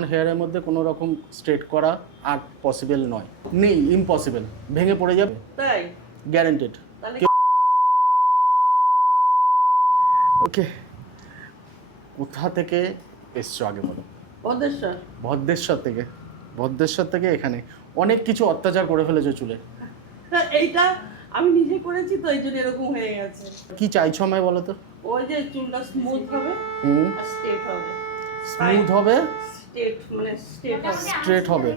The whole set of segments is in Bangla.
তোমার হেয়ারের মধ্যে কোনো রকম স্ট্রেট করা আর পসিবল নয়, নেই, ইম্পসিবল, ভেঙে পড়ে যাবে, তাই গ্যারান্টেড। তাহলে ওকে, কোথা থেকে এসছো আগে বলো? ভদ্রেশ্বর। ভদ্রেশ্বর থেকে এখানে অনেক কিছু অত্যাচার করে ফেলেছো চুলে। হ্যাঁ, এইটা আমি নিজে করেছি তো এই জন্য এরকম হয়ে গেছে। কি চাইছো আমায় বলো তো? ওই যে চুলটা স্মুথ হবে আর স্ট্রেট হবে। স্মুথ হবে, স্ট্রেট মানে স্ট্রেট হবে। স্ট্রেট হবে।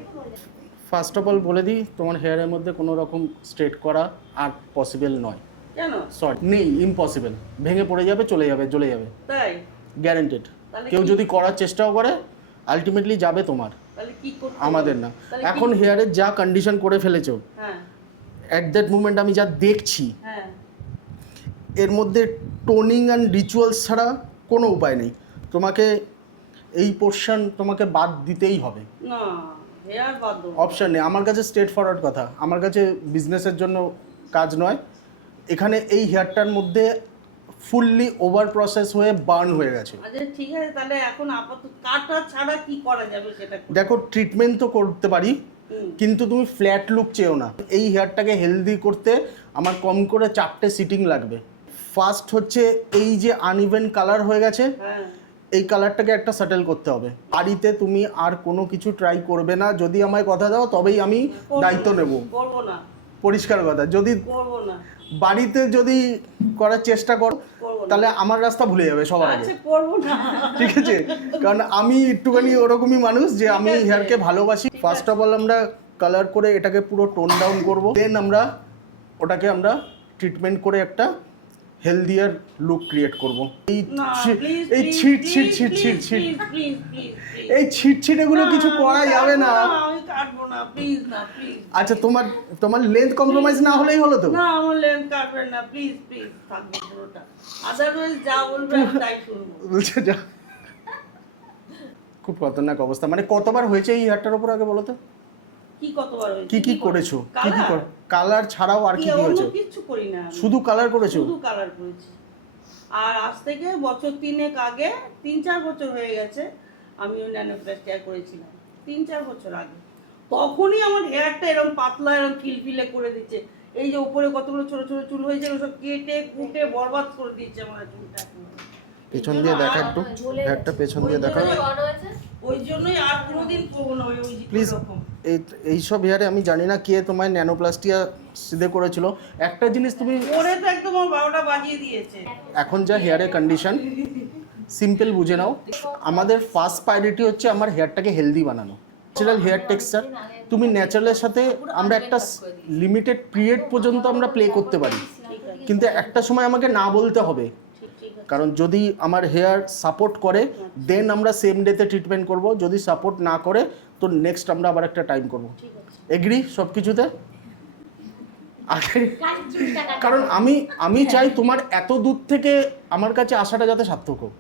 ফার্স্ট অফ অল বলে দিই, তোমার হেয়ারের মধ্যে কোনো রকম স্ট্রেট করা আর পসিবল নয়, কেন? সরি, নেই, ইম্পসিবল, ভেঙে পড়ে যাবে, চলে যাবে, জ্বলে যাবে, তাই গ্যারান্টেড। তাহলে কেউ কি- যদি করার চেষ্টাও করে আলটিমেটলি যাবে তোমার, তাহলে কি করতে আমাদের হবে? না। তাহলে এখন হেয়ারের যা কন্ডিশন করে ফেলেছো, হ্যাঁ অ্যাট দ্যাট মুমেন্ট আমি যা দেখছি, হ্যাঁ এর মধ্যে টোনিং অ্যান্ড রিচুয়ালস ছাড়া কোনো উপায় নেই। তোমাকে এই পোর্শন তোমাকে বাদ দিতেই হবে, না হেয়ার বাদ দেবো। অপশন নেই। আমার কাছে স্ট্রেট ফরওয়ার্ড কথা, আমার কাছে বিজনেসের জন্য কাজ নয়। এখানে এই হেয়ারটার মধ্যে ফুললি ওভার প্রসেস হয়ে বার্ন হয়ে গেছে। আচ্ছা ঠিক আছে, তাহলে এখন আপাতত কাটা ছাড়া কি করা যাবে সেটা করো। দেখো, ট্রিটমেন্ট তো করতে পারি, হুম। কিন্তু তুমি ফ্ল্যাট লুক চেও না। এই হেয়ারটাকে হেলদি করতে আমার কম করে 4টে সিটিং লাগবে। ফার্স্ট হচ্ছে এই যে আনইভেন কালার হয়ে গেছে, হ্যাঁ এই কালারটাকে একটা সেটেল করতে হবে। বাড়িতে তুমি আর কোনো কিছু ট্রাই করবে না, যদি আমায় কথা দাও তবেই আমি দায়িত্ব নেব। করবো না, পরিষ্কার কথা, যদি করবো না, বাড়িতে যদি করার চেষ্টা করো করবো না। তাহলে আমার রাস্তা ভুলে যাবে সবার আগে, আচ্ছা করবো না। ঠিক আছে? কারণ আমি একটুখানি ওরকমই মানুষ যে আমি ঠিক আছে। হেয়ারকে ভালোবাসি। ঠিক ফার্স্ট আছে। অফ অল আমরা কালার করে এটাকে পুরো টোন ডাউন করব, দেন আমরা ওটাকে ট্রিটমেন্ট করে একটা হেলদিয়ার লুক ক্রিয়েট করব। এই না প্লিজ এই ছিট ছিট ছিট ছিট ছিট প্লিজ প্লিজ এই ছিট ছিট এগুলো কিছু করা যাবে না। আমি কাটবো না, প্লিজ না, প্লিজ। আচ্ছা, তোমার লেন্থ কম্প্রোমাইজ না হলেই হলো তো। না আমার লেন্থ কাটবেন না, প্লিজ প্লিজ থাকবে পুরোটা। আদারওয়াইজ যা বলবে আমি তাই শুনবো। বলছে যা, খুব খতরনাক অবস্থা। মানে কতবার হয়েছে এই হেয়ারটার উপর আগে বলো তো? কি কতবার হয়েছে? কি কি করেছো? কি কি কালার ছাড়াও আর কি কি অন্য হয়েছে? কিছু করি না আমি। শুধু কালার করেছো? শুধু কালার করেছি। আর আজ থেকে বছর 3 আগে, 3-4 বছর হয়ে গেছে, আমি ওই ন্যানোপ্লাস্টি করেছিলাম 3-4 বছর আগে। তখনই আমার হেয়ারটা এরকম পাতলা এরকম খিলখিলে করে দিচ্ছে। এই যে উপরে কতগুলো ছোট ছোট চুল হয়েছে ওসব কেটে কুটে বরবাদ করে দিচ্ছে আমার চুলটা। পেছন দিয়ে দেখা একটু, হেয়ারটা পেছন দিয়ে দেখা। ওই জন্যই আর কোনোদিন করবো না ওই প্লিজ, রকম। এইসব হেয়ারে আমি জানি না কে তোমায় ন্যানোপ্লাস্টিয়া সিধে করেছিল। একটা জিনিস তুমি, ওরে তো একদম আমার 12টা বাজিয়ে দিয়েছে। এখন যা হেয়ারের কন্ডিশন, সিম্পল বুঝে নাও। আমাদের ফার্স্ট প্রায়োরিটি হচ্ছে আমার হেয়ারটাকে হেলদি বানানো। ন্যাচারাল হেয়ার টেক্সচার, তুমি ন্যাচারালের সাথে আমরা একটা লিমিটেড পিরিয়ড পর্যন্ত আমরা প্লে করতে পারি, কিন্তু একটা সময় আমাকে না বলতে হবে। কারণ যদি আমার হেয়ার সাপোর্ট করে দেন আমরা সেম ডেতে ট্রিটমেন্ট করব, যদি সাপোর্ট না করে তো নেক্সট আমরা আবার একটা টাইম করব। এগ্রি সব কিছুতে? কারণ আমি চাই তোমার এত দূর থেকে আমার কাছে আসাটা যাতে সার্থক হোক।